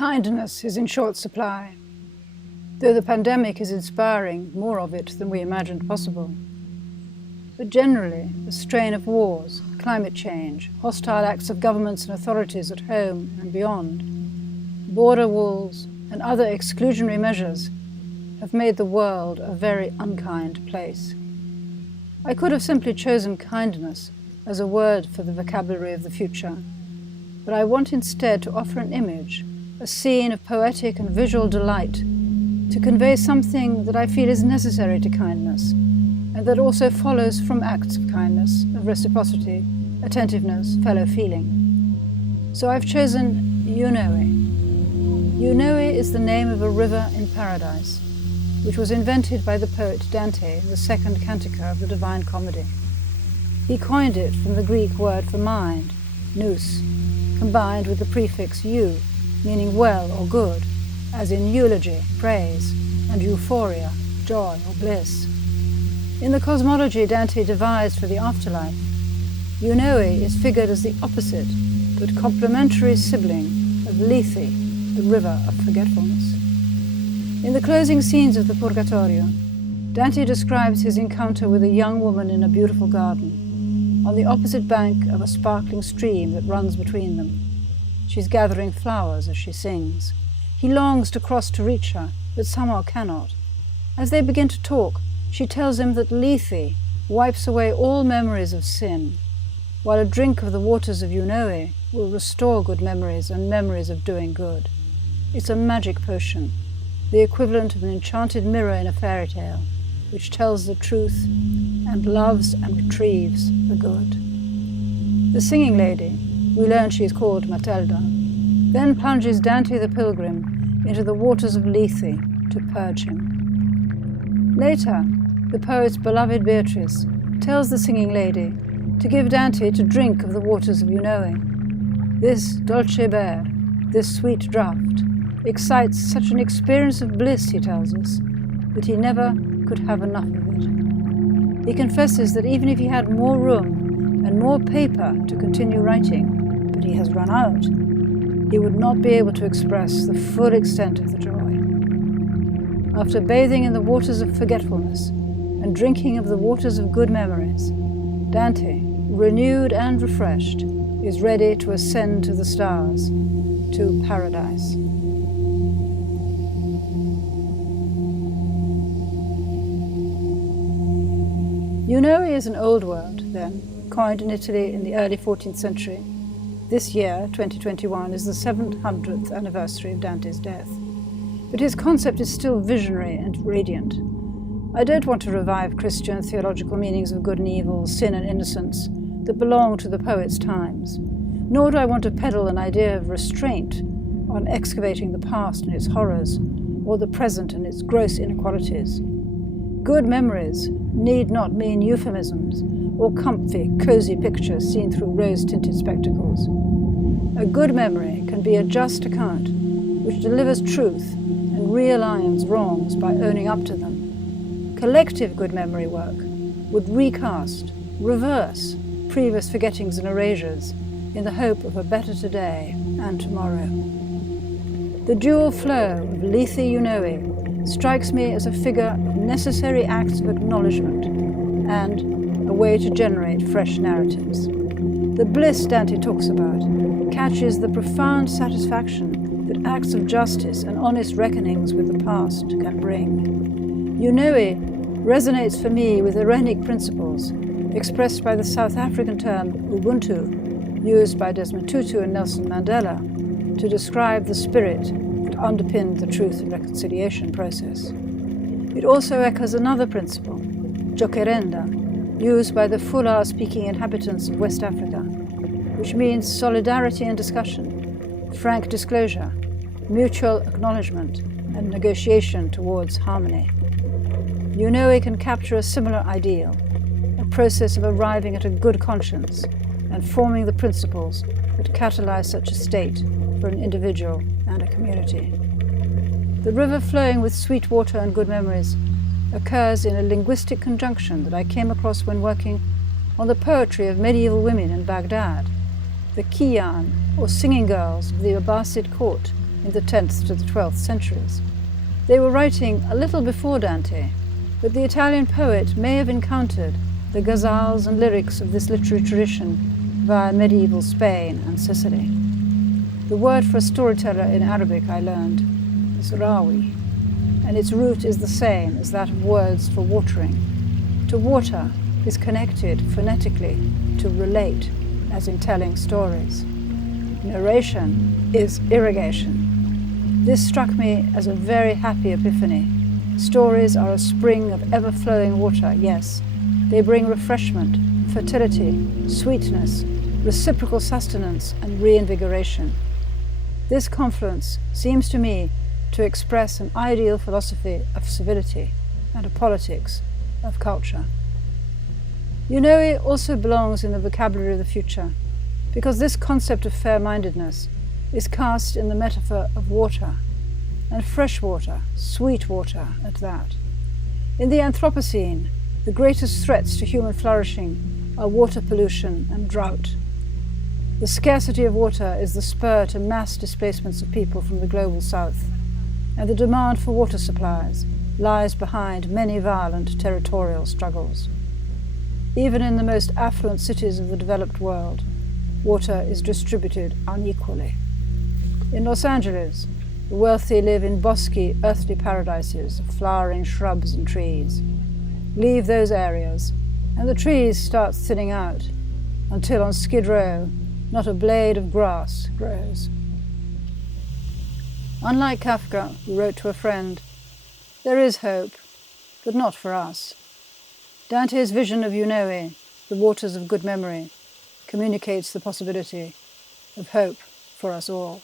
Kindness is in short supply, though the pandemic is inspiring more of it than we imagined possible. But generally, the strain of wars, climate change, hostile acts of governments and authorities at home and beyond, border walls and other exclusionary measures have made the world a very unkind place. I could have simply chosen kindness as a word for the vocabulary of the future, but I want instead to offer an image, a scene of poetic and visual delight, to convey something that I feel is necessary to kindness, and that also follows from acts of kindness, of reciprocity, attentiveness, fellow feeling. So I've chosen Eunoè. Eunoè is the name of a river in paradise, which was invented by the poet Dante in the second canticle of the Divine Comedy. He coined it from the Greek word for mind, nous, combined with the prefix eu, meaning well or good, as in eulogy, praise, and euphoria, joy or bliss. In the cosmology Dante devised for the afterlife, Eunoè is figured as the opposite but complementary sibling of Lethe, the river of forgetfulness. In the closing scenes of the Purgatorio, Dante describes his encounter with a young woman in a beautiful garden, on the opposite bank of a sparkling stream that runs between them. She's gathering flowers as she sings. He longs to cross to reach her, but somehow cannot. As they begin to talk, she tells him that Lethe wipes away all memories of sin, while a drink of the waters of Eunoè will restore good memories and memories of doing good. It's a magic potion, the equivalent of an enchanted mirror in a fairy tale, which tells the truth and loves and retrieves the good. The singing lady, we learn she is called Matilda, then plunges Dante the pilgrim into the waters of Lethe to purge him. Later, the poet's beloved Beatrice tells the singing lady to give Dante to drink of the waters of Eunoè. This dolce ber, this sweet draught, excites such an experience of bliss, he tells us, that he never could have enough of it. He confesses that even if he had more room and more paper to continue writing, but he has run out, he would not be able to express the full extent of the joy. After bathing in the waters of forgetfulness and drinking of the waters of good memories, Dante, renewed and refreshed, is ready to ascend to the stars, to paradise. Eunoè is an old word, then, coined in Italy in the early 14th century. This year, 2021, is the 700th anniversary of Dante's death. But his concept is still visionary and radiant. I don't want to revive Christian theological meanings of good and evil, sin and innocence that belong to the poet's times, nor do I want to peddle an idea of restraint on excavating the past and its horrors, or the present and its gross inequalities. Good memories need not mean euphemisms or comfy, cozy pictures seen through rose-tinted spectacles. A good memory can be a just account which delivers truth and realigns wrongs by owning up to them. Collective good memory work would recast, reverse previous forgettings and erasures in the hope of a better today and tomorrow. The dual flow of Lethe Eunoè strikes me as a figure of necessary acts of acknowledgement and a way to generate fresh narratives. The bliss Dante talks about catches the profound satisfaction that acts of justice and honest reckonings with the past can bring. Eunoè resonates for me with Irenic principles expressed by the South African term Ubuntu, used by Desmond Tutu and Nelson Mandela to describe the spirit that underpinned the truth and reconciliation process. It also echoes another principle, Jokerenda, used by the Fula-speaking inhabitants of West Africa, which means solidarity and discussion, frank disclosure, mutual acknowledgement, and negotiation towards harmony. Eunoè can capture a similar ideal, a process of arriving at a good conscience and forming the principles that catalyze such a state for an individual and a community. The river flowing with sweet water and good memories occurs in a linguistic conjunction that I came across when working on the poetry of medieval women in Baghdad. The Kiyan, or singing girls of the Abbasid court, in the 10th to the 12th centuries. They were writing a little before Dante, but the Italian poet may have encountered the ghazals and lyrics of this literary tradition via medieval Spain and Sicily. The word for a storyteller in Arabic, I learned, is rawi, and its root is the same as that of words for watering. To water is connected phonetically to relate, as in telling stories. Narration is irrigation. This struck me as a very happy epiphany. Stories are a spring of ever-flowing water, yes. They bring refreshment, fertility, sweetness, reciprocal sustenance, and reinvigoration. This confluence seems to me to express an ideal philosophy of civility and a politics of culture. Eunoè also belongs in the vocabulary of the future, because this concept of fair-mindedness is cast in the metaphor of water, and fresh water, sweet water at that. In the Anthropocene, the greatest threats to human flourishing are water pollution and drought. The scarcity of water is the spur to mass displacements of people from the global south, and the demand for water supplies lies behind many violent territorial struggles. Even in the most affluent cities of the developed world, water is distributed unequally. In Los Angeles, the wealthy live in bosky, earthly paradises of flowering shrubs and trees. Leave those areas, and the trees start thinning out, until on Skid Row, not a blade of grass grows. Unlike Kafka, who wrote to a friend, "There is hope, but not for us." Dante's vision of Eunoè, the waters of good memory, communicates the possibility of hope for us all.